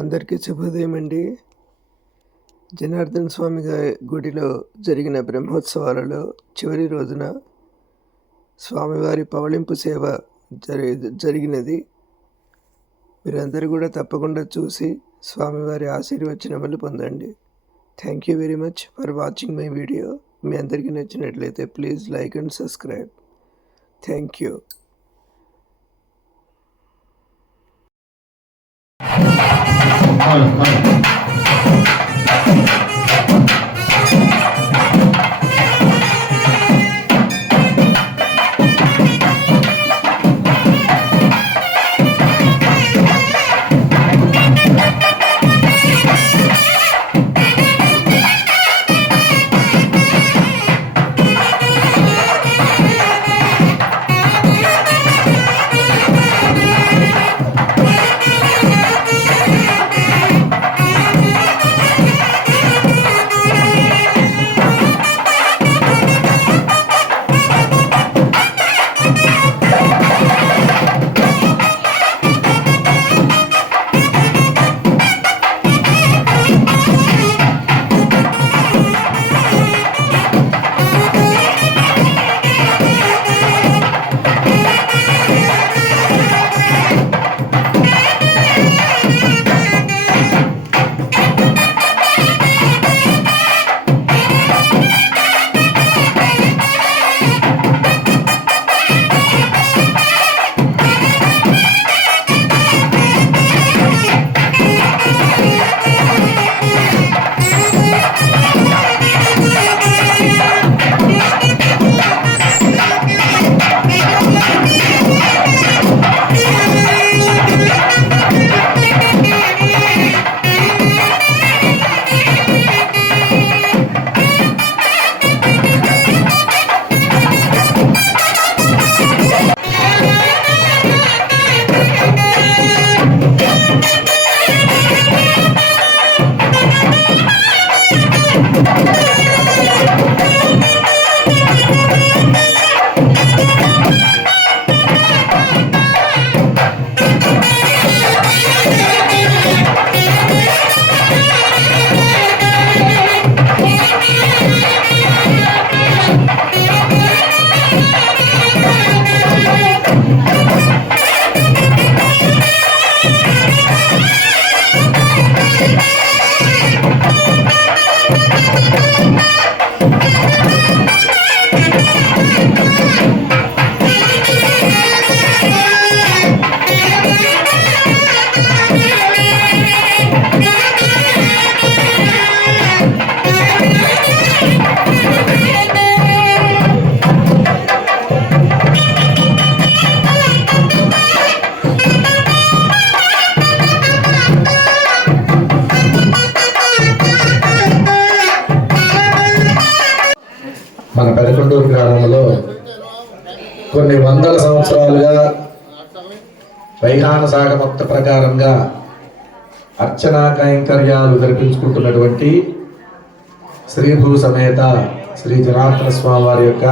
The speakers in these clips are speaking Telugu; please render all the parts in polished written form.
అందరికీ శుభోదయం అండి. జనార్దన స్వామి గుడిలో జరిగిన బ్రహ్మోత్సవాలలో చివరి రోజున స్వామివారి పవళింపు సేవ జరిగినది. మీరందరూ కూడా తప్పకుండా చూసి స్వామివారి ఆశీర్వచనములు పొందండి. Thank you very much for watching my video. మీ అందరికీ నచ్చినట్లయితే please like and subscribe. Thank you. మన పెదకొండూరు గ్రామంలో కొన్ని వందల సంవత్సరాలుగా వైహాన సాగమొక్త ప్రకారంగా అర్చనా కైంకర్యాలు జరిపించుకుంటున్నటువంటి శ్రీభూ సమేత శ్రీ జనార్దన స్వామి వారి యొక్క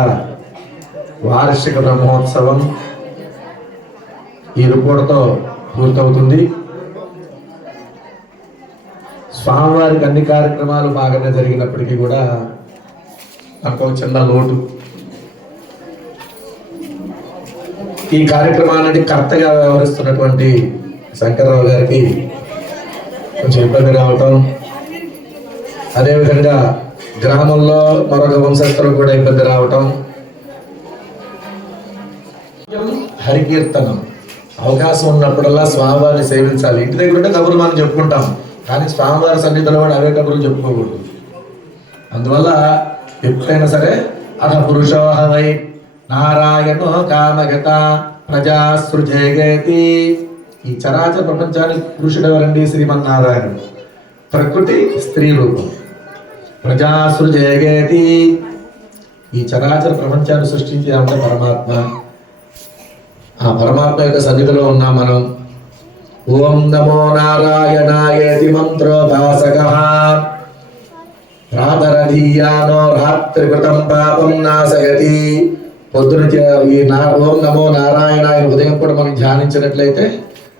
వార్షిక బ్రహ్మోత్సవం ఈ రిపోర్టుతో పూర్తవుతుంది. స్వామివారికి అన్ని కార్యక్రమాలు బాగానే జరిగినప్పటికీ కూడా నాకు చిన్న లోటు. ఈ కార్యక్రమానికి కర్తగా వ్యవహరిస్తున్నటువంటి శంకర్రావు గారికి కొంచెం ఇబ్బంది రావటం, అదేవిధంగా గ్రామంలో మరొక వంశస్థులకు కూడా ఇబ్బంది రావటం, హరికీర్తనం అవకాశం ఉన్నప్పుడల్లా స్వామివారిని సేవించాలి. ఇంటి దగ్గర ఉంటే కబుర్లు మనం చెప్పుకుంటాం, కానీ స్వామివారి సన్నిధిలో కూడా అవే కబుర్లు చెప్పుకోకూడదు. అందువల్ల ఎప్పుడైనా సరే అథ పురుషోహవై నారాయణో కామగత ప్రజాసృజేగేతి. ఈ చరాచర ప్రపంచానికి పురుషుడు ఎవరండి? శ్రీమన్నారాయణుడు. ప్రకృతి స్త్రీ రూపం. ప్రజాసృజేగేతి. ఈ చరాచర ప్రపంచాన్ని సృష్టించే అంటే పరమాత్మ. ఆ పరమాత్మ యొక్క సన్నిధిలో ఉన్నాం మనం. ఓం నమో నారాయణాయేతి మంత్రోపాసకః రాతరధీయానో రాత్రికృతం పాపం నాశయతి. పొద్దున ఈ ఓం నమో నారాయణ ఉదయం కూడా మనం ధ్యానించినట్లయితే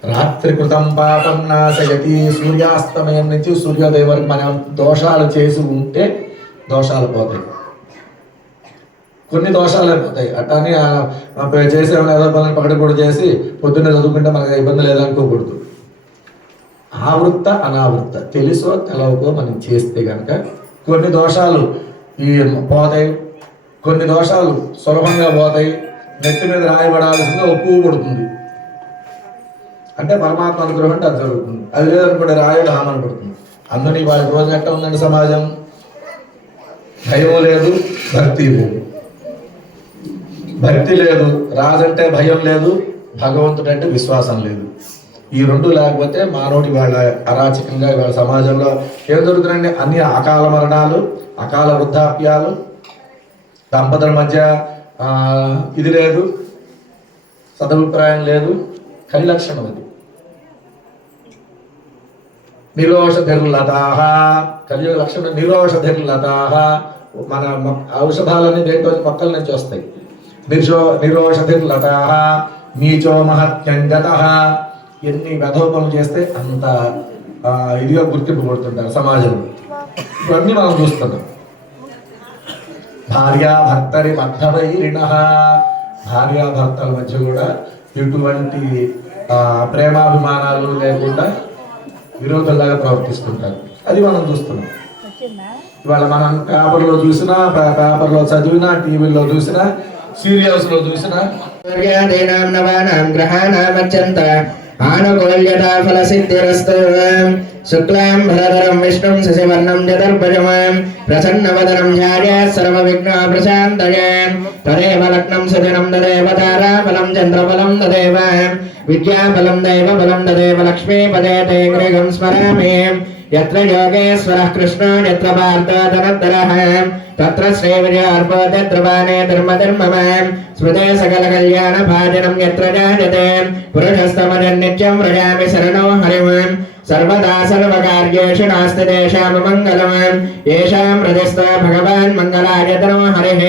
రాత్రి కృతం పాపం నాశయతి. సూర్యాస్తమయం నుంచి సూర్యోదయం వరకు మనం దోషాలు చేసి ఉంటే దోషాలు పోతాయి. కొన్ని దోషాలు పోతాయి. అట్లానే చేసేమని ఏదో పనులు పకటి కూడా చేసి పొద్దున్నే చదువుకుంటే మనకు ఇబ్బంది లేదనుకోకూడదు. ఆవృత్త అనావృత్త తెలుసో తెలవకో మనం చేస్తే కనుక కొన్ని దోషాలు పోతాయి, కొన్ని దోషాలు సులభంగా పోతాయి. నెత్తి మీద రాయబడాల్సింది ఒప్పుకు పడుతుంది. అంటే పరమాత్మ అనుగ్రహం అంటే అది జరుగుతుంది. అది లేదనుకుంటే రాయడం హామని పడుతుంది. అందుని వాళ్ళ రోజు ఎట్లా ఉందండి సమాజం? భయం లేదు, భక్తి లేదు. భక్తి లేదు, రాజంటే భయం లేదు, భగవంతుడు అంటే విశ్వాసం లేదు. ఈ రెండు లేకపోతే మానవుడి వాళ్ళ అరాచకంగా వాళ్ళ సమాజంలో ఏం జరుగుతుందండి? అన్ని అకాల మరణాలు, అకాల వృద్ధాప్యాలు, దంపతుల మధ్య ఇది లేదు, సదభిప్రాయం లేదు. కలిలక్షణం అది. నిరోషధిర్లతాః, కలియుగ లక్షణం నిరోషధిర్లతాః. మన ఔషధాలన్నీ దేంట్లో? మొక్కల నుంచి వస్తాయి. నిరోషధిర్లతాః నీచో మహత్యంగతః. ఎన్ని వ్యధోపములు చేస్తే అంత ఇదిగా గుర్తింపు పడుతుంటారు సమాజంలో. ఇవన్నీ మనం చూస్తున్నాం. భార్యాభర్తరి మధ్యవైరిణః. భార్యాభర్తల మధ్య కూడా ఎటువంటి ప్రేమాభిమానాలు లేకుండా విరోధుల్లాగా ప్రవర్తిస్తుంటారు. అది మనం చూస్తున్నాం. ఇవాళ మనం పేపర్లో చూసినా, పేపర్లో చదివినా, టీవీలో చూసినా, సీరియల్స్ లో చూసినా గ్రహాణామత్యంత ఆనుకూల్యతా ఫల సిద్ధిరస్తు. శుక్లాం భరధరం విష్ణుం శశివర్ణం చతుర్భుజం ప్రసన్నవదనం ధ్యాయేత్ సర్వవిఘ్నో ప్రశాంతయే. తదేవ లగ్నం సుదినం తదేవ తారాబలం చంద్రబలం తదేవ విద్యాబలం దైవబలం తదేవ లక్ష్మీపదే తే గృహం స్మరామి. యత్ర యోగేశ్వరః కృష్ణో యత్ర పార్థో ధనుర్ధరః తత్ర శ్రీవిజయార్పో ధర్మానే ధర్మధర్మమ. స్మృతే సకల కళ్యాణ భాజనం యత్ర జాయతే పురుషస్తమజన్నిత్యం వ్రజామి శరణో హరిం. సర్వదా సర్వకార్యేషు నాస్తి తేషాం మంగళం. యేషాం హృదయస్థో భగవాన్ మంగళాయతనో హరిః.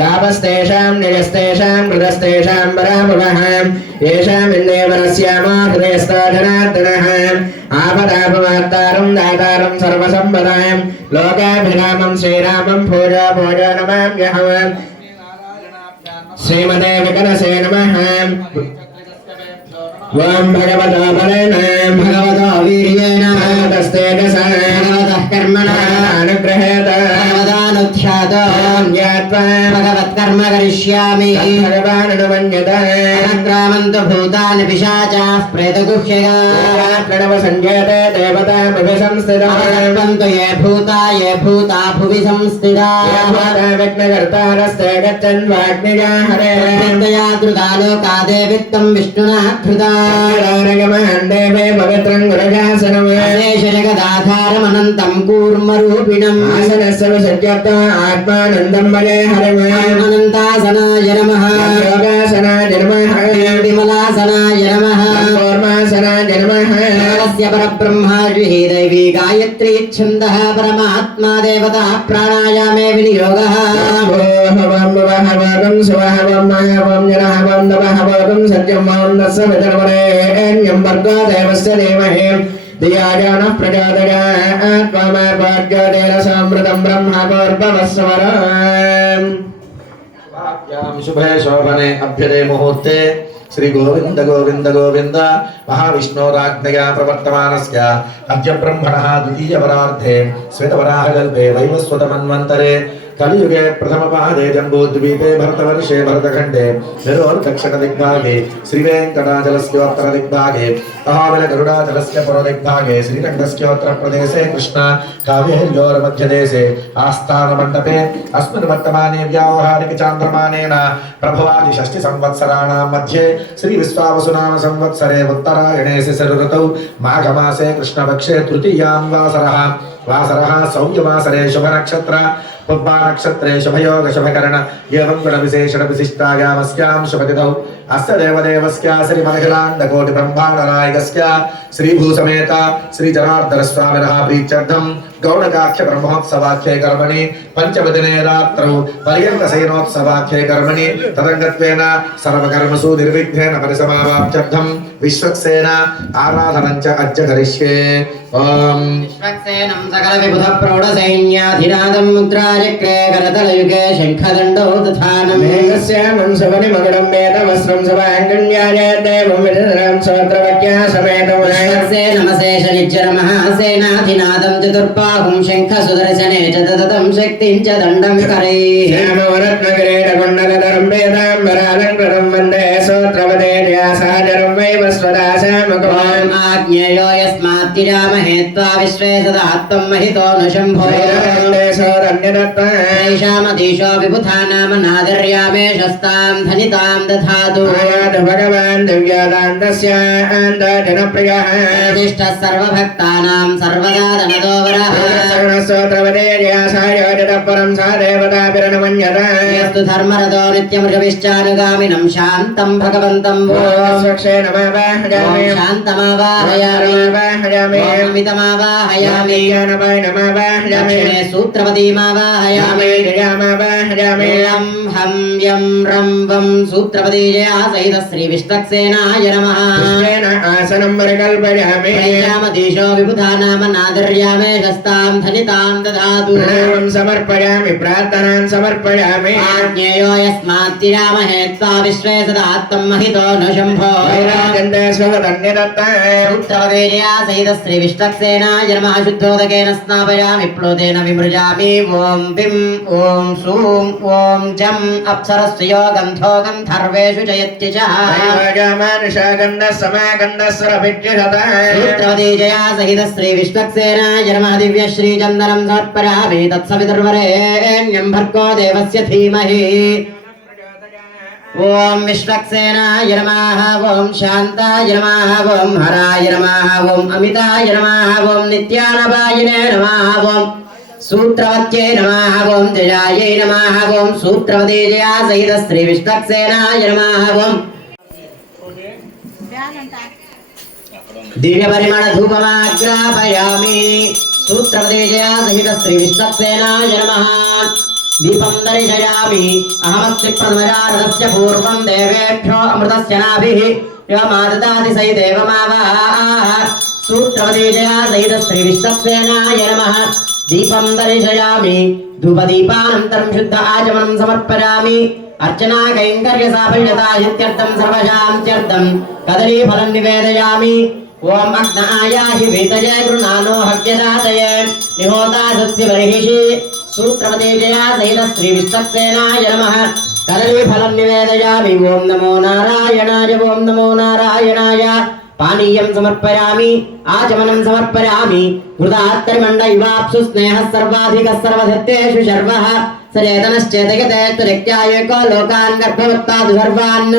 లాభస్తేషాం నిజస్తేషాం హృదస్తేషాం పరాభవః. యేషాం ఇందేవరస్యామో హృదయస్థో జనార్దనః. ఆపదాపవార్తారం దాతారం సర్వసంపదాం లోకాభిరామం శ్రీరామం భూజో భూజో నమామ్యహం. శ్రీమతే వికనసే నమః. ఓం భగవతో బలేన భగవతో వీర్యేణ తస్తేజసా భగవతః కర్మణా అనుగ్రహేత భగవదానుధ్యాతో జ్ఞాత్వా భగవత్కర్మ కరిష్యామి. భగవానుమన్యత గ్రామంతు భూతాని పిశాచాః ప్రేతగుహ్యగాః ప్రణవ సంజేతే దేవతామభి సంస్థితాః. ఏ భూతా భువి సంస్థితాః. విఘ్నకర్తారస్తే గచ్చన్ వాగ్నిజా హరే. దృతాలోకాదే విత్తం విష్ణునా ధృతా. జగదాధారమనంతం కూర్మరూపిణం. ఆత్మానందం వలే హరిమనంతాసనాయ నమః. యోగాసనాయ నమః. విమలాసనాయ నమః. కూర్మాసనాయ నమః. పరబ్రహ్మార్షి దైవీ గాయత్రీ ఛందః పరమాత్మా దేవతా ప్రాణాయామే వినియోగః. సత్యం ేణ్యం భర్గో దేవస్య ధీమహి ధియాయానః ప్రచోదయాత్. త్వమర్భోజ్యోతిరసామృతం బ్రహ్మపూర్వవస్వరం. శుభే శోభనే అభ్యుదయ ముహూర్తే శ్రీ గోవింద గోవింద గోవింద మహావిష్ణోరాజ్ఞయా ప్రవర్తమానస్య అద్య బ్రహ్మణః ద్వితీయ వరార్థే శ్వేతవరాహకల్పే వైవస్వతమన్వంతరే కలియుగే ప్రథమపాదే జంబూద్వీపే భరతవర్షే భరతఖండే నిరోర్దక్షిణ దిగ్భాగే శ్రీవేంకటాచలస్యోత్తర దిగ్భాగే అహావిల గరుడాచలస్య పురదిగ్భాగే శ్రీరంగస్యోత్తర ప్రదేశే కృష్ణ కావేర్యోర్మధ్యదేశే ఆస్థాన మండపే అస్మిన్ వర్తమానే వ్యావహారిక చాంద్రమానేన ప్రభవాది షష్ఠి సంవత్సరాణాం మధ్యే శ్రీ విశ్వావసునామ సంవత్సరే ఉత్తరాయణే శిశిర ఋతౌ మాఘమాసే కృష్ణపక్షే తృతీయాం వాసరః సౌమ్యవాసరే శుభనక్షత్ర పుబ్బా నక్షత్రే శుభయోగ శుభకరణ ఏవం గుణ విశేషణ విశిష్టాయామస్యాం శుభతిథౌ अस्य देवदेवस्य श्रीमदखिलाण्डकोटि ब्रह्माण्डनायकस्य श्रीभूसमेत श्री जनार्दन स्वामिनः प्रीत्यर्थं गौडकाख्य ब्रह्मोत्सवाख्ये कर्मणि पंचमदिने रात्रौ पर्यन्तशयनोत्सवाख्ये कर्मणि तदङ्गत्वेन सर्वकर्मसु निर्विघ्नेन परिसमाप्त्यर्थं विश्वक्सेन आराधनं च अद्य करिष्ये। ओम विश्वक्सेनं सकल विबुध प्रौढ सैन्याधिनादं मुद्राचक्रे करतलयुगे शंखदण्डौ तथानं मेघस्यानं सवनि मगडं वेद वस्त्रं सवाङ्गण्याय देवं विदधनं सवत्रवक्या समेतं विश्वक्सेनमशेष निज्जर महासेनाधिनादं चतुर्बाहुं शंख सुदर्शने च तततं शक्तिं च दण्डं करैः श्यामवरत्नगरेणकुण्डलधरं वेदाम्बरालङ्कृतं वन्दे सोत्रवदे सहजरं वै वस्वदाशामकम् आज्ञेयो यस्मात्तिरामहे त्वा विश्वे सदा त्वं महितो न शम्भो ऐषामधीशो विबुधा नाम नादर्यामे शस्तां धनितां दधातु भगवान् दिव्यादान्तस्यान्तजनप्रियः प्रतिष्ठः सर्वभक्तानां सर्वदा धनदो वरः परं सा देवता विरणमन्यता यस्तु धर्मरतो नित्यमृगविश्चानुगामिनं शान्तं भगवन्तं वो नमः शान्तमावाहयामि मितमावाहयामि दक्षिणे सूत्रपदीमावाहयामि लं हं यं रं वं सूत्रपदीजया सहित श्रीविष्णुसेनाय नमः आसनं परिकल्पयामि ऐषामधीशो विबुधा नाम नादर्यामे शस्तां धनितां दधातु समर्पयामि प्रार्थनां समर्पयामि आज्ञेयो यस्मात्तिरामहे त्वा विश्वे सदा त्वं महितो न शम्भो सूत्रपदीजया सहित श्रीविष्णुसेनाय नमः शुद्धोदकेन स्नापयामि प्लोतेन विमृजामि ॐ बिं ॐ सूं ॐ जं अप्सरस्यो गन्धो गन्धर्वेषु जयत्यजः सूत्रपदीजया सहित श्रीविष्णुसेनाय नमः दिव्यश्रीचन्दनं समर्पयामि तत्सवितुर्वरेण्यं भर्गो देवस्य धीमहि ओम विश्वक्सेनाय नमः ओम शान्ताय नमः ओम हराय नमः ओम अमिताय नमः ओम नित्यानपायिने नमः ओम सूत्रवत्यै नमः ओम जयायै नमः ओम सूत्रवतीजया सहित श्रीविष्णुसेनाय नमः ओम दिव्य परिमळ धूपमाग्रापयामि सूत्रवतीजया सहित श्रीविष्णुसेनाय नमः दीपं दर्शयामि अहमस्ति प्रथमजातस्य पूर्वं देवेभ्यो अमृतस्य नाभिः यो माददाति सै देवमावाः सूत्रवतीजया सहित श्रीविष्णुसेनाय नमः दीपं दर्शयामि धूपदीपानन्तरं शुद्ध आचमनं समर्पयामि अर्चना कैङ्कर्य साफल्यताहित्यर्थं सर्वशान्त्यर्थं कदलीफलं निवेदयामि ओम अग्नायाहि वीतये गृणानो हव्यदातये निहोता सत्स्य बर्हिषि सूत्रवतीजया सहित श्रीविष्णुसेनाय नमः कदलीफलं निवेदयामि ओम नमो नारायणाय ओम नमो नारायणाय पानीयं समर्पयामि आचमनं समर्पयामि हृदात्तरिमण्ड इवाप्सु स्नेहः सर्वाधिकः सर्वधत्तेषु शर्वः सचेतनश्चेतयते त्वरित्यायको लोकान् गर्भवत्तादु सर्वान्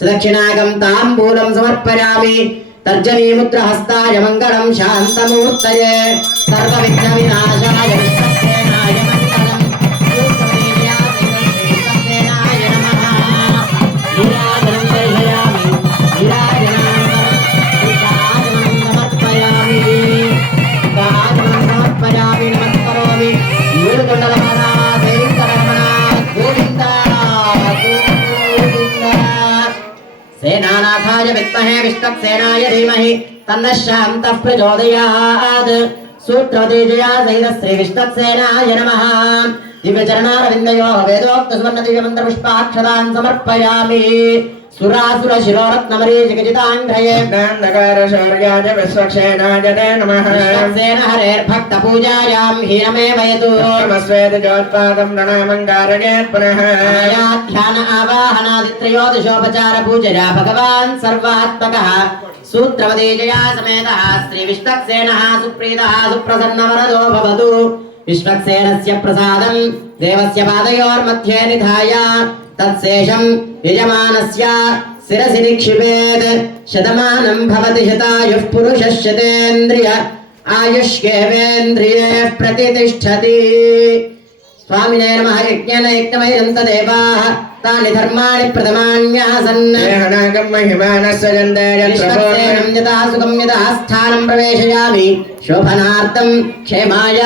सदक्षिणाकं ताम्बूलं समर्पयामि तर्जनीमुद्रहस्ताय मङ्गलं शान्तमूर्तये सर्वविघ्नविनाशाय विष्णुसेनाय मङ्गलं सूत्रपदीजया श्रीविष्णुसेनाय नमः नीराजनं दर्शयामि नीराजनं समर्पयामि समर्पयामि नमस्करोमि नीलकण्डलमना दैकरमना गोविन्द सेनानाथाय विद्महे विष्णुसेनाय धीमहि तन्नः शान्तः प्रचोदयात् सूत्रवतीजया सहित श्रीविष्णुसेनाय नमः दिव्यचरणारविन्दयोः वेदोक्तसुवर्णदिव्यमन्त्रपुष्पाक्षतान् समर्पयामि सुरासुरशिरोरत्नमरीचिकचिताङ्घ्रये शौर्याय विश्वक्सेनाय ते नमः विश्वक्सेन हरेर्भक्तपूजायां हीनमेव यतु नमस्वेदजोत्पादं प्रणामङ्गारयेत् पुनः ध्यान आवाहनादित्रयोदशोपचार पूजया भगवान् सर्वात्मकः सूत्रवतीजया समेतः श्रीविष्णुसेनः सुप्रीतः सुप्रसन्नवरदो भवतु विष्णुसेनस्य प्रसादं देवस्य पादयोर्मध्ये निधाय तत्शेषं यजमानस्य शिरसि निक्षिपेत् शतमानं भवति शतायुः पुरुषः शतेन्द्रिय आयुष्येवेन्द्रिये प्रतितिष्ठति स्वामिने नमः यज्ञेन यज्ञमयं तदेवाः तानि धर्माणि प्रथमान्यासन् देहनागं महिमानस्य जन्ते विश्वसेनं यथा सुखं यथा स्थानं प्रवेशयामि शोभनार्थं क्षेमाय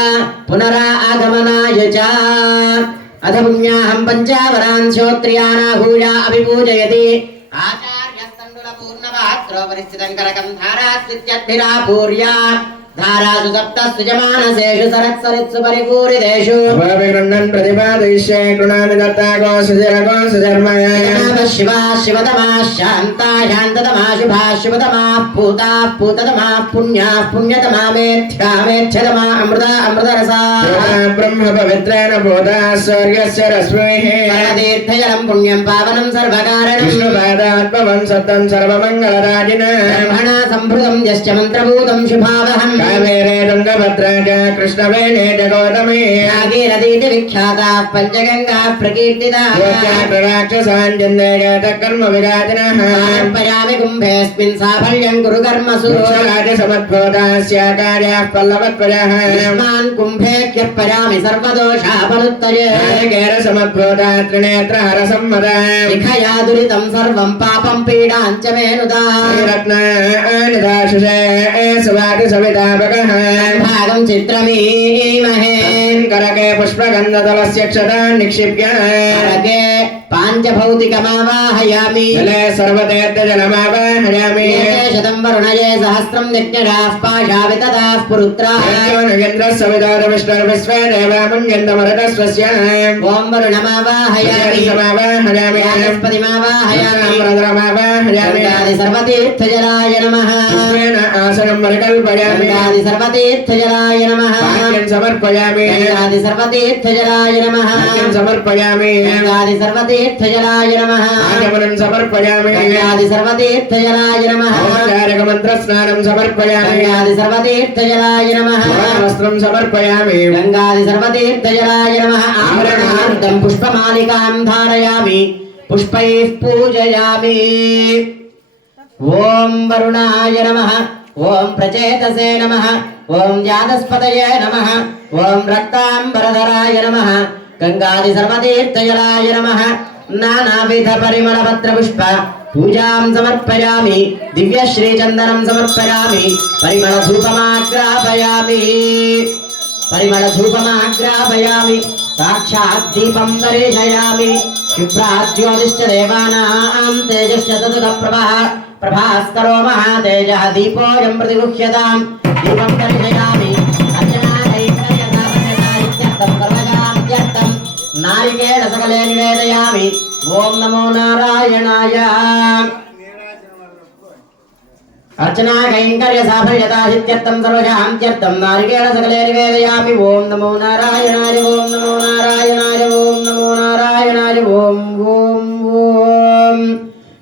पुनरागमनाय च अथ पुण्याहं पञ्चावरान् श्रोत्रियाणाहूय अभिपूजयति आचार्यस्तण्डुलपूर्णपात्रो परिस्थितं करकं धारास्थित्यद्भिरापूर्य धारासु सप्तस्तु च मानसेषु सरत्सरित्सु परिपूरितेषु अभाविगृह्णन् प्रतिपादयिष्ये कृणामि दत्ताको सुजर्मय शिवा शिवतमा शान्ता शान्ततमा शुभा शुभतमा पूता पूततमा पुण्या पुण्यतमा मेथ्या मेथ्यतमा अमृता अमृतरसा ब्रह्म पवित्रेण बोधा स्वर्गस्य रश्मिः तीर्थजलं पुण्यं पावनं सर्वकारणं विष्णुपादात्मवं सत्तं सर्वमङ्गलराजिनः ब्रह्मणा सम्भृतं यश्च मन्त्रभूतं शुभावहम् कावेरे तुङ्गभद्राज कृष्णवेणे च गौतमे नागीरदीति विख्याताः पञ्चगङ्गाः प्रकीर्तिताः राक्षसाञ्जन्येत कर्म विराजिनः समर्पयामि कुम्भेऽस्मिन् साफल्यं कुरु कर्मसु राजसमद्भूतास्याकार्याः पल्लवत्वजः युष्मान् कुम्भेऽर्पयामि सर्वदोषापनुत्तये समद्भूता त्रिनेत्र हरसम्मदा शिखया दुरितं सर्वं पापं पीडां च मेनुदा रत्नानिदाशुषे सुवाति सवितापकः भागं चित्रमीमहे करके पुष्पगन्धतलस्य क्षतान् निक्षिप्य करके पाञ्चभौतिकमावाहयामि जले सर्वतीर्थजलमावाहयामि शतं वरुणये सहस्रं यज्ञराः पाशावितदाः पुरुत्राः विष्णुर्विश्वे देवामुञ्जन्तमरतस्वस्य ॐ वरुणमावाहयामि समावाहयामि बृहस्पतिमावाहयामि रुद्रमावाहयामि सर्वतीर्थजलाय नमः आसनं परिकल्पयामि सर्वतीर्थजलाय नमः समर्पयामि सर्वतीर्थजलाय नमः समर्पयामि सर्वतीर्थजलाय नमः आगमनं समर्पयामि सर्वतीर्थजलाय नमः मंत्रस्नानं समर्पयामि सर्वतीर्थजलाय नमः वस्त्रं समर्पयामि गंगादि सर्वतीर्थजलाय नमः आभरणार्थं पुष्पमालिकां धारयामि पुष्पैः पूजयामि ॐ वरुणाय नमः ॐ प्रचेतसे नमः ॐ जातस्पतये नमः ॐ रक्ताम्बरधराय नमः गंगादि सर्वतीर्थजलाय नमः नानाविध परिमलपत्रपुष्प पूजां समर्पयामि दिव्यश्रीचन्दनं समर्पयामि परिमलधूपमाग्रापयामि साक्षात् दीपं दर्शयामि शुभ्राज्योतिश्च देवानां तेजश्च तदुतप्रभः प्रभास्करो महातेजः दीपोऽयं प्रतिगुह्यतां दीपं दर्शयामि नारिकेल सकले निवेदयामि ॐ नमो नारायणाय अर्चना कैंकर्य साफल्यताहित्यर्थं सर्वशान्त्यर्थं नारिकेल सकले निवेदयामि ॐ नमो नारायणाय ॐ नमो नारायणाय ॐ नमो नारायणाय ॐ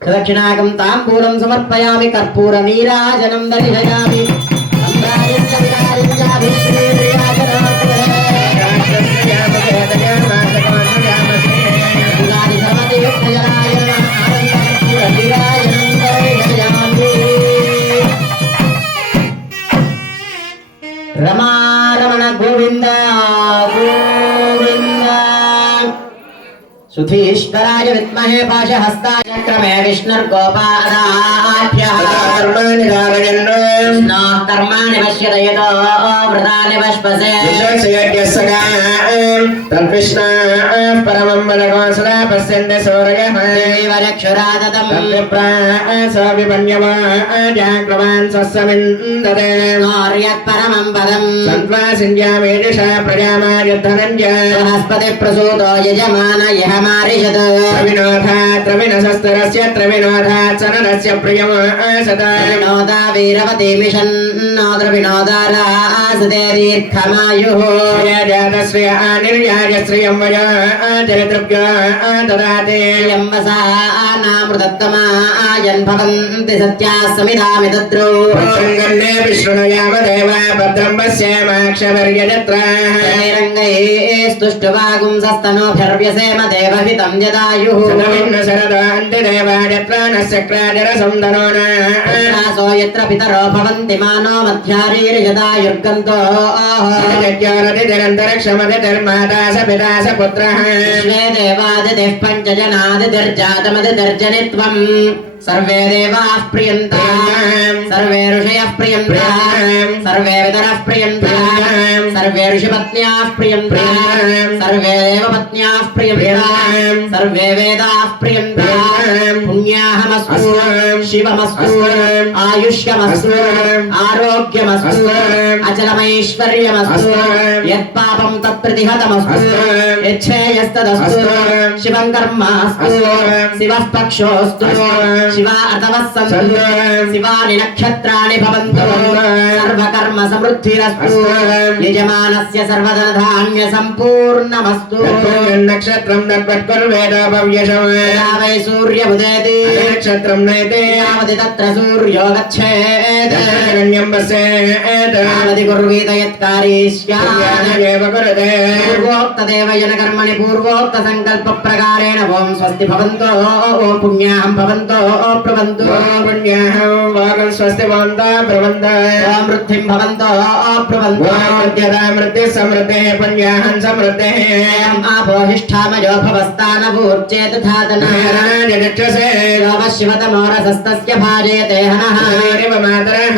प्रदक्षिणाकं ताम्बूलं समर्पयामि कर्पूर नीराजनं दर्शयामि रमा रमण गोविंद गोविंद सुधीश्वराय विद्महे पाशहस्ताय क्रमे विष्णुर्गोपादाभ्यः कर्माणि कारयन् कर्माणि पश्यतयतो व्रतानि पश्पसे तद्विष्णा परमं वरकोसला पश्यन्ते सूरयः देवरक्षुरादतं विपण्यवान् स्वस्यमिन्दते नौर्यत्परमं पदं सन्त्वा सिञ्जामेषा प्रजामायुद्धनञ्ज बृहस्पति प्रसूतो यजमान यः मारिषत् त्रविनशस्त्रस्य त्रविनोधात् सननस्य प्रियम् सदा विनोदा वीरवती मिषन्नोद्र विनोदारासते दीर्घमायुः जातश्रिय निर्याय श्रियं वय चरितृभ्यो ददाति यम्बसा नामृतत्तमा आयन्भवन्ति सत्याः समिधामि तद्रो प्रसङ्गन्ने विष्णुयावदेव भद्रं पश्येमाक्षवर्यजत्राः स्तुष्टुवागुंसस्तनोभिर्व्यसेम देवहितं यदायुः शरदान्तिदेवाजत्राणस्य क्राजरसं धनोना यत्र पितरो भवन्ति मानो मध्यारीर्यदा युर्गन्ति भवन्तो नित्यानतिरन्तरिक्षमतिर्माता स पिता स पुत्रः विश्वे देवादितिः पञ्चजनादितिर्जातमदितिर्जनित्वम् सर्वे देवाः प्रियन्ताम् सर्वे ऋषयः प्रियन्ताम् सर्वे वितरः प्रियन्ताम् सर्वे ऋषिपत्न्याः प्रियन्ताम् सर्वे देवपत्न्याः प्रियन्ताम् सर्वे वेदाः प्रियन्ताम् पुण्याहमस्तु शिवमस्तु आयुष्यमस्तु आरोग्यमस्तु अचलमैश्वर्यमस्तु यत्पापं तत्प्रतिहतमस्तु यच्छेयस्तदस्तु शिवं कर्मास्तु शिवः पक्षोऽस्तु शिवा अथवः सन्तु शिवानि नक्षत्राणि भवन्तु सर्वकर्म समृद्धिरस्तु यजमानस्य सर्वधनधान्य सम्पूर्णमस्तु नक्षत्रं तत्पत्कुर्वेद भव्यशम् यदा वै सूर्यमुदेति नक्षत्रं नैते यावति तत्र सूर्यो गच्छेत् हिरण्यं वसेत् यावति कुर्वीत यत्कारी स्यात् एव कुरुते पूर्वोक्तदेवयन कर्मणि पूर्वोक्तसङ्कल्पप्रकारेण ॐ स्वस्ति भवन्तो ॐ पुण्याहं भवन्तो प्रवन्तु पुण्याहं वागं स्वस्ति भवन्तः प्रवन्तः ॐ वृद्धिं भवन्तो प्रवन्तु मृत्यदा मृत्युः समृद्धेः पुण्याहं समृद्धेः आपोहिष्ठामयो भवस्तानभूर्चेत धातना जगक्षसे शिवतमोरसस्तस्य भाजयते हनः मातरः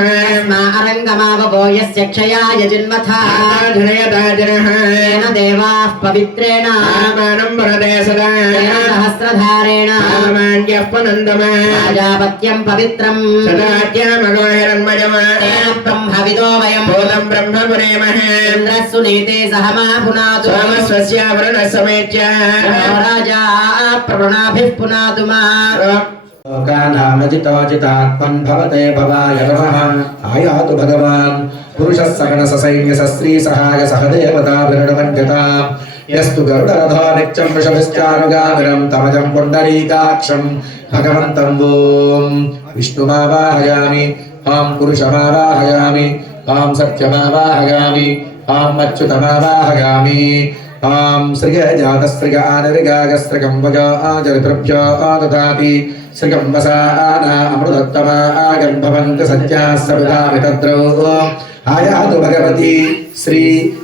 मा अरङ्गमावपो यस्य क्षयाय जिन्मथा धनयता जनः तेन देवाः पवित्रेण आमानं वरदे सदा तेन सहस्रधारेण आमान्यः पुनन्दम राजापत्यं पवित्रम् सदाख्यामगमहिरन्मजम तेन ब्रह्मविदो वयं भूतं ब्रह्म पुरेमहे इन्द्रः सुनीते सह मा पुनातु सोमस्वस्यावरणः समेत्य राजा प्रवृणाभिः पुनातु मा लोकानामजिताजितात्मन् भवते भवाय नमः आयातु भगवान् पुरुषः सगणससैन्यसस्त्रीसहाय सहदेवताभिरणमन्यताम् यस्तु गरुडरथो नित्यं वृषभश्चानुगामिनं तमजं पुण्डरीकाक्षं भगवन्तं ॐ विष्णुमावाहयामि ॐ पुरुषमावाहयामि ॐ सत्यमावाहयामि ॐ अच्युतमावाहयामि ॐ श्रियजातस्त्रिग आनिर्गागस्त्रिगं वजा आचरितृभ्यो ददाति श्रिगं वसाना अमृतोत्तमा आगन्भवन्ति सत्याः सविता वितद्रौ आयातु भगवती श्री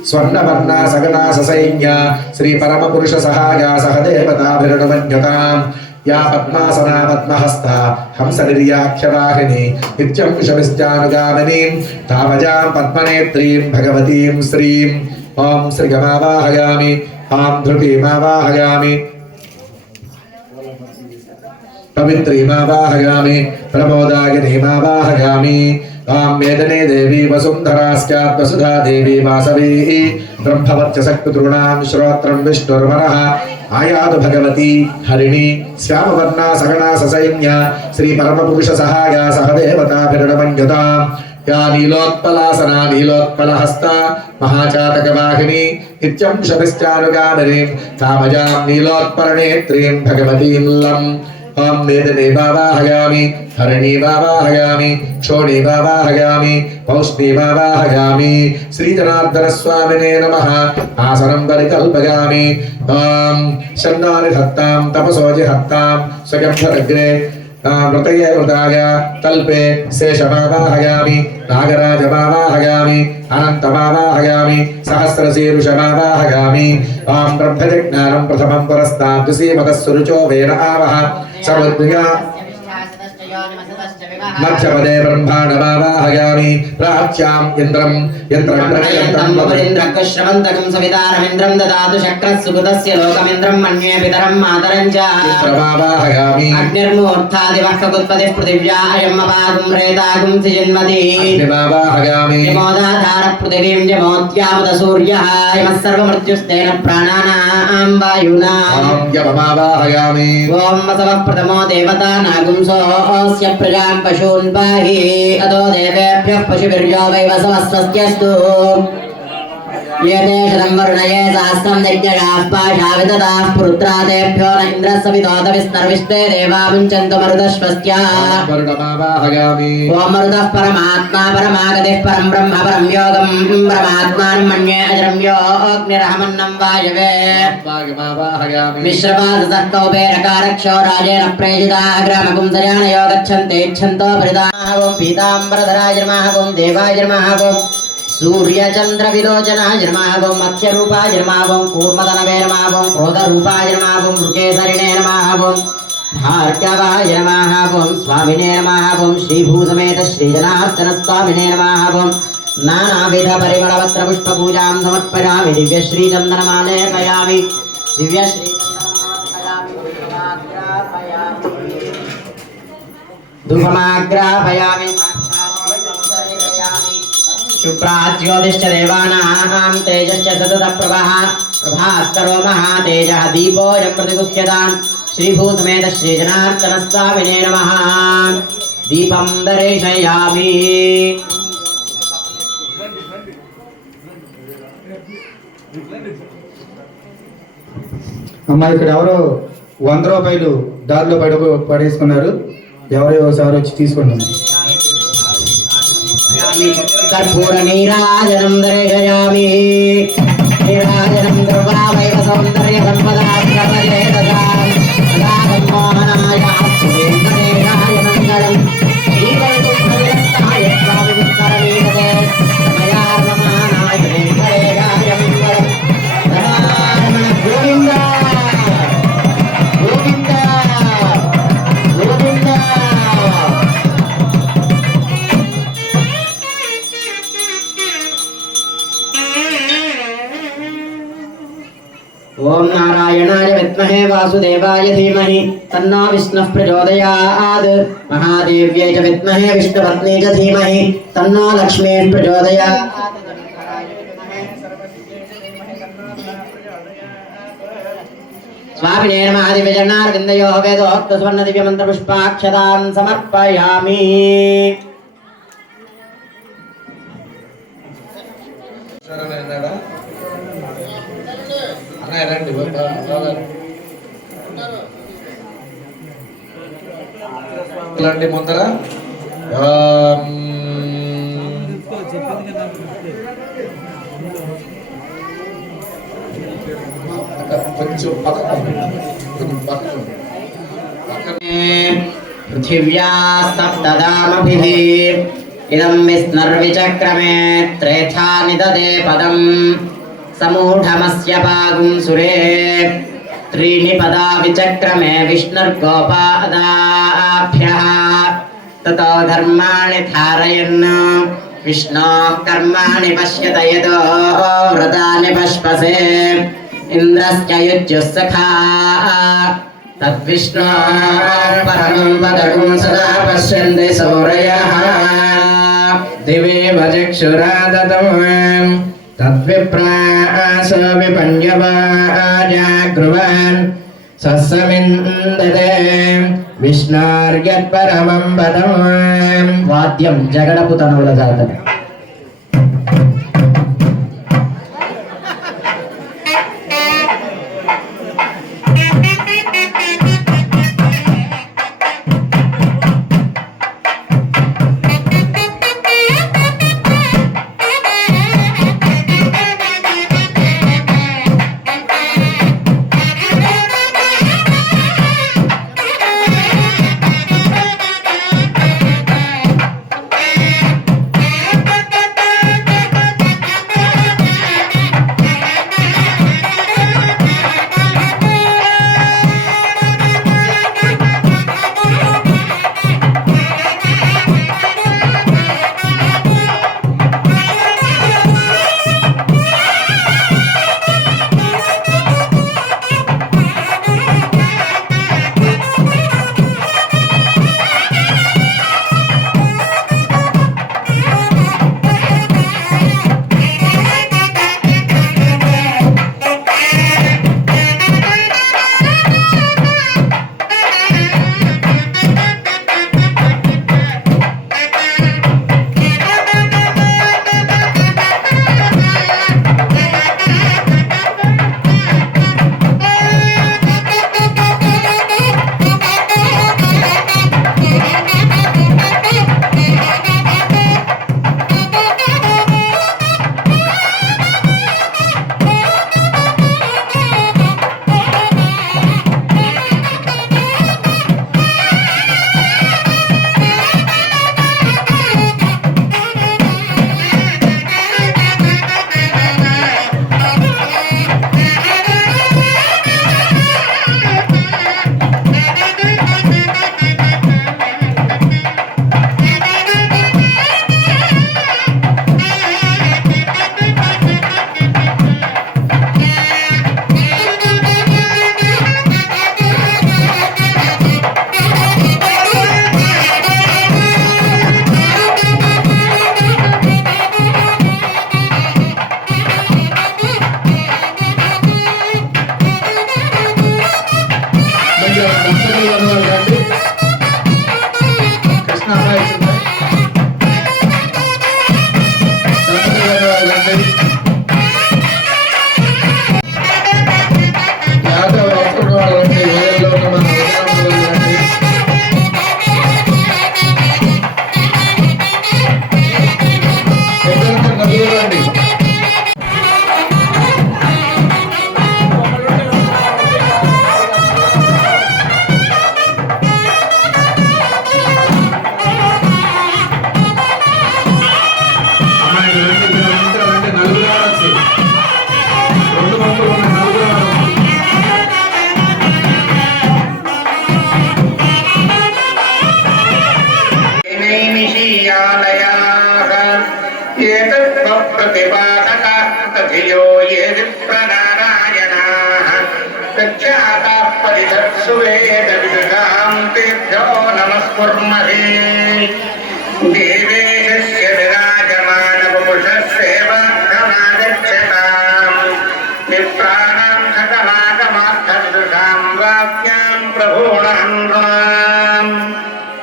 स्वर्णवर्णा सगणा ससैन्या श्री परमपुरुष सहाया सहदेवताभिरणमन्यताम् या पद्मासना पद्महस्ता हंसनिर्याख्यवाहिनी नित्यं शमिश्चानुगामिनीं तावजां पद्मनेत्रीं भगवतीं श्रीं ॐ श्रीगमावाहयामि ॐ धृतिमावाहयामि पवित्रीमावाहयामि प्रमोदागिनीमावाहयामि ॐ मेदने देवी वसुन्धरा स्यात् वसुधा देवी वासवी ब्रह्मवर्चसक्पितॄणां श्रोत्रं विष्णुर्वरः आयातु भगवती हरिणी श्यामवर्णा सगणा ससैन्या श्री परमपुरुष सहाया सहदेवताभिरणमन्यताम् या नीलोत्पलासना नीलोत्पलहस्ता महाचातकवाहिनी नित्यं शमिश्चानुगामिनीं तामजां नीलोत्पलनेत्रीं भगवतीं लम् ॐ मेदनेवावाहयामि हरिणीवावाहयामि क्षोणीवावाहयामि पौष्णीवावाहयामि श्रीजनार्दनस्वामिने नमः आसनं परिकल्पयामि ॐ शन्नानिधत्तां तपसोजिहत्तां स्वगन्धरग्रे मृतये मृताय तल्पे शेषमावाहयामि नागराजमावाहयामि अनन्तमावाहयामि सहस्रशीर्षमावाहयामि ॐ ब्रह्मजज्ञानं प्रथमं पुरस्तात् द्वितीयमतः सुरुचो वेन आवह समुद्रिया मध्यपदे ब्रह्माण्डमावाहयामि प्राच्याम् इन्द्रम् यन्त्रं ववरिन्द्रकश्रवन्तकं सवितारमिन्द्रं ददातु शक्रः सुकृतस्य लोकमिन्द्रं मन्ये पितरं मातरं च चित्रमावाहयामि अग्निर्मूर्धादिवः ककुत्पतिः पृथिव्या अयम् अपागुं रेतागुं सिजन्मति अग्निमावाहयामि यमोदाधारः पृथिवीं यमोत्यामुत सूर्यः यमः सर्वमृत्युस्तेन प्राणानां वायुना यममावाहयामि ॐ वसवः प्रथमो देवता नागुंसोऽस्य प्रजां पशून् पाहि अतो देवेभ्यः पशुभिर्यो वै वसवः स्वस्त्यस्तु ये देशं वर्णये सहस्रं यज्ञयाः पाशा विददाः पुरुत्रादेभ्यो न इन्द्रः सवितोत विस्तर्विष्टे देवा मुञ्चन्तु मरुतश्वस्त्या वरुणमावाहयामि ॐ मरुतः परमात्मा परमागतिः परं ब्रह्म परं योगं परमात्मानं मन्ये अजरं योऽग्निरहमन्नं वायवे वागमावाहयामि मिश्रवाससः कौबेरकारक्षो राजेन प्रेषिताः ग्रामकुंसयानयो गच्छन्ते इच्छन्तो परिदाः ॐ पीताम्बरधराय नमः ॐ देवाय नमः ॐ सूर्यचन्द्रविलोचनाय नमः ॐ मत्स्यरूपाय नमः ॐ कूर्मदनवे नमः ॐ क्रोधरूपाय नमः ॐ मृगेसरिणे नमः ॐ भार्गवाय नमः ॐ स्वामिने नमः ॐ श्रीभूसमेत श्रीजनार्दनस्वामिने नमः ॐ नानाविधपरिमलपत्रपुष्पपूजां समर्पयामि दिव्यश्रीचन्दनमालेपयामि धूपमाग्रापयामि शुभ्राज्योतिश्च देवानां तेजश्च सततप्रभः प्रभास्करो महातेजः दीपोऽयं प्रतिगुह्यतां श्रीभूसमेत श्रीजनार्दनस्वामिने नमः दीपं दर्शयामि అమ్మా ఇక్కడ ఎవరో 100 రూపాయలు దారిలో పడేసుకున్నారు. ఎవరో ఒకసారి వచ్చి తీసుకోండి. कर्पूर नीराजनं दर्शयामि नीराजनं सर्वावैव सौन्दर्य सम्पदा प्रपदेततां सदागं मोहनाय वेङ्कटेशाय मङ्गलं श्रीवैकुण्ठविरक्ताय स्वामि पुष्करमीपते मयार्ममानाय वेङ्कटेशाय मङ्गलं रमारमण गोविन्द गोविन्द गोविन्द ओम नारायणाय विद्महे वासुदेवाय धीमहि तन्नो विष्णुः प्रचोदयात् महादेव्यै च विद्महे विष्णुपत्नी च धीमहि तन्नो लक्ष्मीः प्रचोदयात् स्वामिने नमः दिव्यजनार्विन्दयोः वेदोक्तसुवर्णदिव्यमन्त्रपुष्पाक्षतां समर्पयामि రండి ముందర కొంచెం पृथिव्या सप्तदामभिः इदं विस्नर्विचक्रमे त्रेथा निददे पदम् समूढमस्य पागुं सुरे त्रीणि पदा विचक्रमे विष्णुर्गोपादाभ्यः ततो धर्माणि धारयन् विष्णोः कर्माणि पश्यत यतो व्रतानि पश्पसे इन्द्रस्य युज्युः सखा तद्विष्णोः परमं पदं सदा पश्यन्ति सूरयः दिवेव चक्षुरादतम् तद्विप्रासो विपञ्जवाजाग्रुवान् सस्समिन्दते विष्णोर्यत्परमं पदम् वाद्यं जगडपुतनुल जातम् రండి. యాదవ్ వస్తున్న వాళ్ళు రండి. వేదల్లో ఉన్న మన వదనాలు రండి. పెద్దలందరూ నలుగురు రండి. प्रतिपादकाधियो ये विप्रनारायणाः प्रख्याताः परिषत्सु वेदविदुषां तेभ्यो नमस्कुर्महे देवेशस्य विराजमानपुरुषस्येवार्थमागच्छताम् विप्राणां सकलागमार्थविदुषां राज्ञां प्रभूणाम्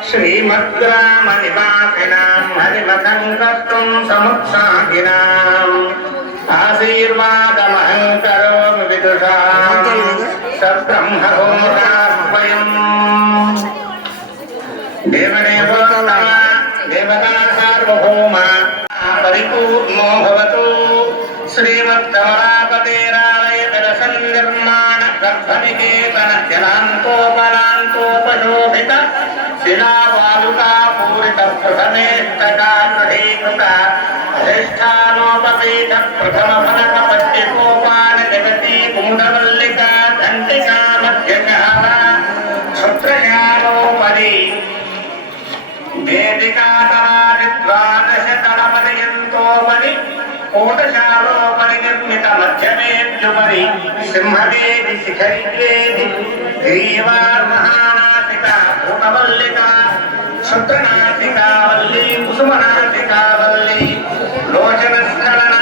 श्रीमद्रामनिवासिनां हरिमथं कर्तुं समुत्साहिनाम् आशीर्वादमहं करोमि विदुषां सब्रह्महोतास्वयम् देवदेवोत्तम देवता सार्वभौम परिपूर्णो भवतु श्रीमद्कमलापतेरालय विलसन्निर्माण गर्भनिकेतन जलान्तोपलान्तोपशोभित शिलावालुका पूरित प्रथमेष्टकागृहीकृत अधिष्ठानोपपीठ प्रथम फलक पट्टिकोपान जगती कुण्डवल्लिका घण्टिका मध्यकाल छत्रशालोपरि वेदिकातरादिद्वादशतलपर्यन्तोपरि कोटशालोपरि निर्मित मध्यमेत्युपरि सिंहवेदि शिखरिवेदि ग्रीवार्महानासिका भूतवल्लिका क्षुद्रनासिका वल्ली कुसुमनासिका वल्ली लोचनस्खलन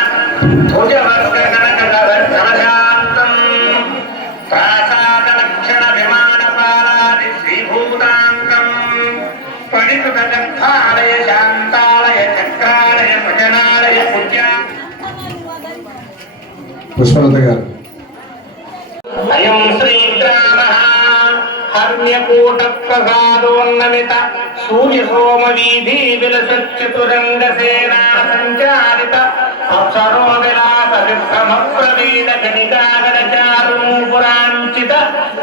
भुजवर्गगणकलशान्तम् प्रासादलक्षण विमानपालादि श्रीभूतान्तम् परिकृतगन्धालय शान्तालय चक्रालय भजनालय पूज्या పుష్పలత గారు. అయం శ్రీగ్రామః హర్మ్యకూటప్రసాదోన్నమిత సూర్యసోమవీధి విలసచ్చతురంగసేనా సంచారిత అప్సరో విలాస విభ్రమ ప్రవీణ గణికాగణచారుపురాంచిత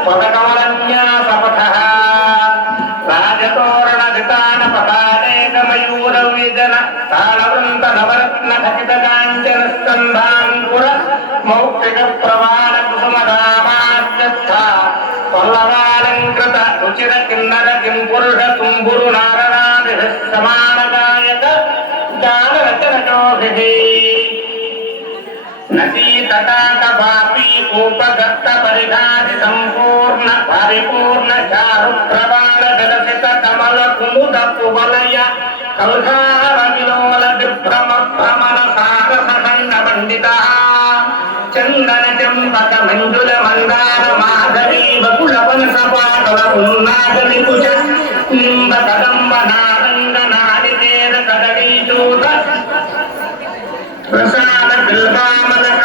పదకమలన్యాసపథః రాజతోరణ వితాన పదానేకమయూర విజన తాళవృంత నవరత్న ఖచిత కాంచన స్కంధాంకుర మౌక్తిక ప్రవాణ కుసుమరామాత్యస్థ పల్లవాలంకృత రుచిర కిన్నర కిం పురుష తుంబురు నారణాదిభిః సమానగాయక గాన రచనజోభిః నసీతటాక వాపీ కూపగత్త పరిఘాది సంపూర్ణ పరిపూర్ణ చారు ప్రవాణ విలసిత కమల కుముద కువలయ కల్హార విలోల విభ్రమ భ్రమణ సారస ఖండ పండిత చందన చంపక మంజుల మందార మాధవీ బకుళ వనస పాటల ఉన్నాగని కుజ నింబ కదంబ నారంగ నారికేర కదళీ చూత ప్రసాద బిల్వామలక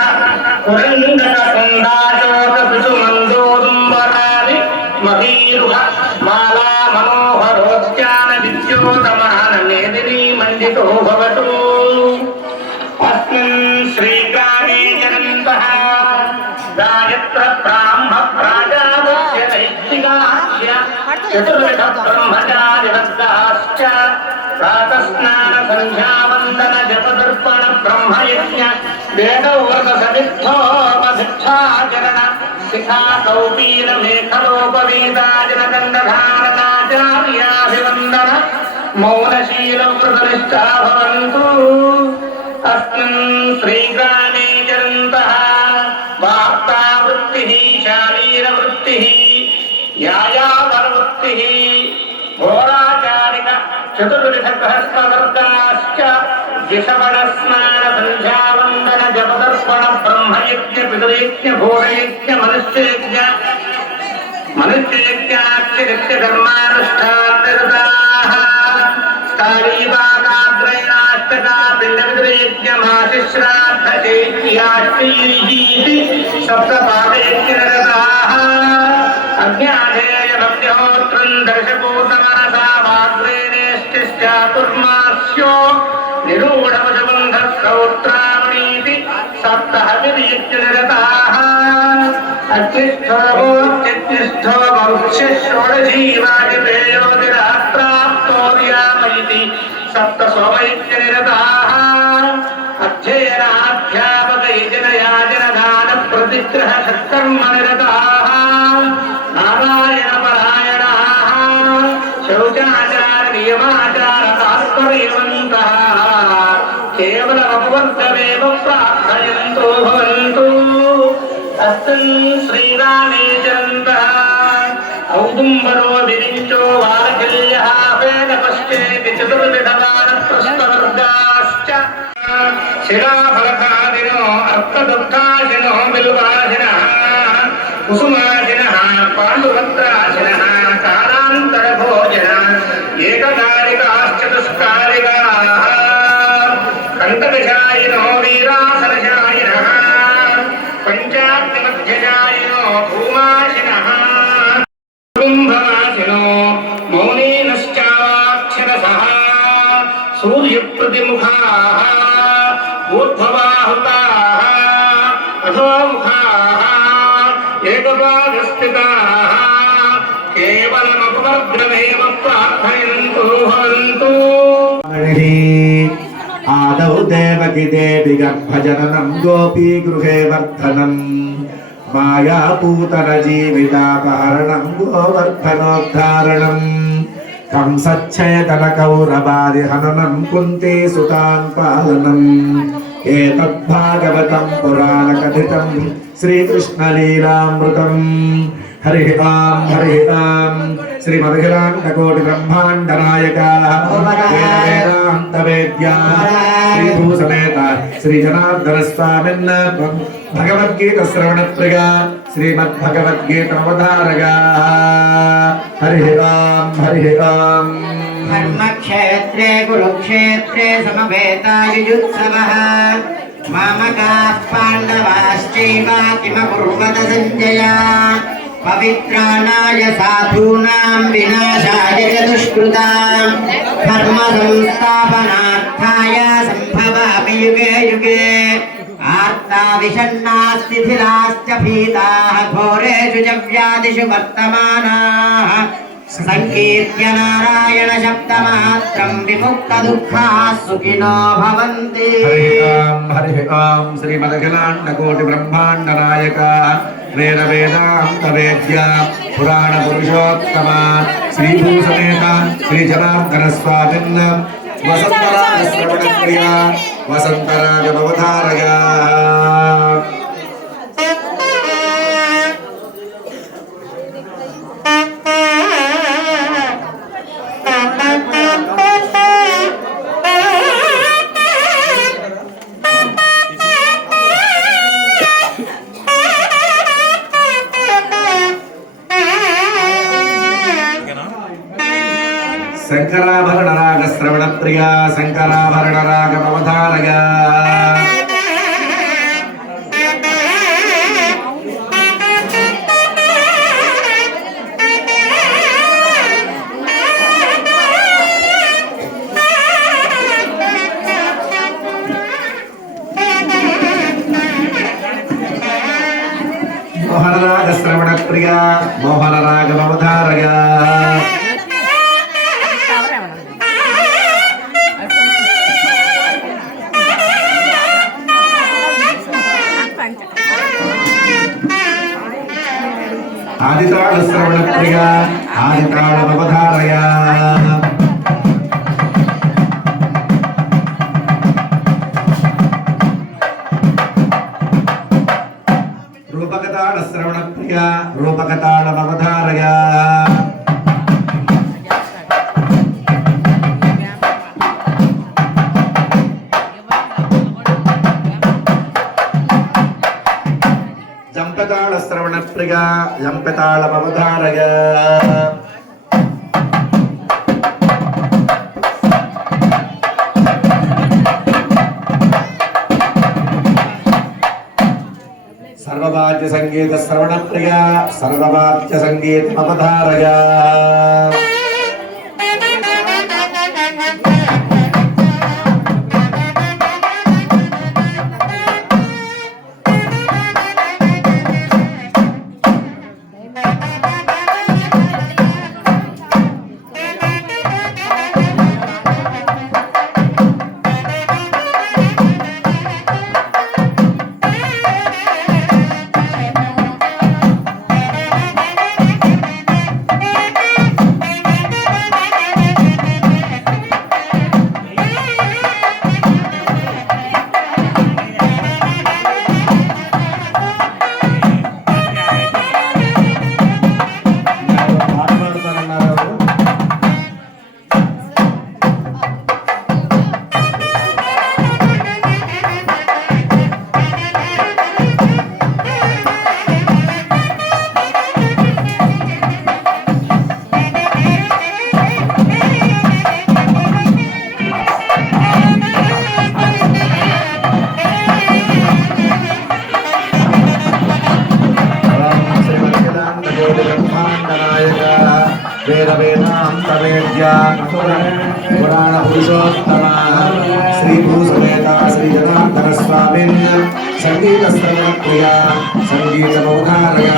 కురంగక కుండాశోక కుసుమందోదుంబరాది మహీరుహ మాలా మనోహరోద్యాన విద్యోతమాన మేదినీ మండితో భవతు అస్మిన్ శ్రీగ్రామే జనంతః గాయత్ర బ్రాహ్మ ప్రాజాపత్య దైత్తికాస్య చతుర్విధ బ్రహ్మచారివర్గాశ్చ ప్రాతస్నాన సంధ్యావందన జపదర్పణ బ్రహ్మయజ్ఞ వేదోవర్గ సమిద్ధోపశిక్షాచరణ శిఖా కౌపీన మేఖలోపవేదాజన దండధారణాచార్యాభివందన మౌనశీల వృతనిష్టా భవంతు అస్మిన్ శ్రీగ్రామే జరంతః వార్తావృత్తిః శారీరవృత్తిః యాయాపరవృత్తిః ఘోరాచారిక చతుర్విధ గృహస్థవర్గాశ్చ ద్విషవణ స్నాన సంధ్యావందన జపదర్పణ బ్రహ్మయజ్ఞ పితృయజ్ఞ భూతయజ్ఞ మనుష్యయజ్ఞ మనుష్యయజ్ఞాఖ్య ధర్మానుష్ఠాననిరతాః స్థాళీపాకాగ్రయణాష్టకా పిండ పితృయజ్ఞ మాసిశ్రాద్ధ चैत्याश्रीजीति सप्तपादैर्निरताः अज्ञानेयमभ्यहोत्रम् दर्शपूर्णमासा वाग्वेनेश्चातुर्मास्यो निरूढवशबन्धश्रौत्रावणीति सप्तहविर्यज्ञनिरताः अत्युष्ठो वंशोषधीवाजपेयोतिराप्राप्तोर्यामयिति सप्तसोमयज्ञनिरताः अध्ययनाध्यापकैजनयाजनदानप्रतिग्रह सत्कर्मनिरताः नारायणपरायणाः शौचाचारनियमाचारतात्पर्यवन्तः केवलमपवर्गमेव प्रार्थयन्तो भवन्तु अस्तु श्रीरामे चरन्तः औदुम्बरो विरिञ्चो वारकल्यः वेदपश्चेति चतुर्विधवानप्रस्थवर्गाश्च शिलाफलकादिनो अर्थदुःखाशिनो बिल्वाशिनः कुसुमाशिनः पाण्डुभद्राशिनः कालान्तरभोजन एककारिकाश्चतुष्कारिकाः कण्टकशायिनो वीरासनशायिनः पञ्चाग्निमध्यशायिनो भूमाशिनः कुम्भवासिनो मौनीनश्चाक्षरसः सूर्यप्रतिमुखाः ऊर्ध्वबाहुताः अधोमुखाः एकपादस्थिताः केवलमपवर्गमेव प्रार्थयन्तु भवन्तु। आदौ देवकी देवी गर्भजननं गोपी गृहे वर्धनम् मायापूतन जीवितापहरणं गोवर्धनोद्धारणम् कंसच्छयतनकौरवादिहननं कुन्ती सुतान् पालनम् एतद्भागवतं पुराणकथितं श्रीकृष्णलीलामृतम्। हरि ओम श्रीमदखिलाण्डकोटिब्रह्माण्डनायका वेदान्तवेद्या श्रीभूसमेत श्रीजनार्दनस्वामिन् भगवद्गीता श्रवणप्रिया श्रीमद्भगवद्गीतावतारका। हरि ओम धर्मक्षेत्रे कुरुक्षेत्रे समवेतायुयुत्सवः मामकाः पाण्डवाश्चैव किमकुर्वत सञ्जय पवित्राणाय साधूनां विनाशाय च दुष्कृतां धर्म संस्थापनार्थाय सम्भवामि युगे युगे आर्ता विषण्णास्तिथिलाश्च भीताः घोरेषु च व्याधिषु वर्तमानाः संकीर्त्य नारायण शब्दमात्रं विमुक्तदुःखाः सुखिनो भवन्ति। हरि ओम श्रीमदखिलाण्डकोटिब्रह्माण्डनायका वेदान्तवेद्या पुराणपुरुषोत्तमा श्रीभूसमेत श्रीजनार्दनस्वामिन् वसन्तराजश्रवणप्रिया वसन्तराजमवतारका। शंकराभरण राग श्रवण प्रिया शंकराभरण राग अवतारगा। मोहन राग श्रवण प्रिया मोहन राग अवतारगा। आदिताल श्रवण प्रिया आदिताल अवतारया। रूपकताल श्रवण प्रिया रूपकताल अवतारया। जंपताल श्रवण प्रिया जंपताल अवतारया। సర్వవాద్య సంగీత శ్రవణ ప్రియ సర్వవాద్య సంగీత అవధారయ పురాణ పురుషోత్తమ శ్రీ భూసమేత శ్రీ జనార్దన స్వామిన్ సంగీత శ్రవణ ప్రియ సంగీత మౌధారయ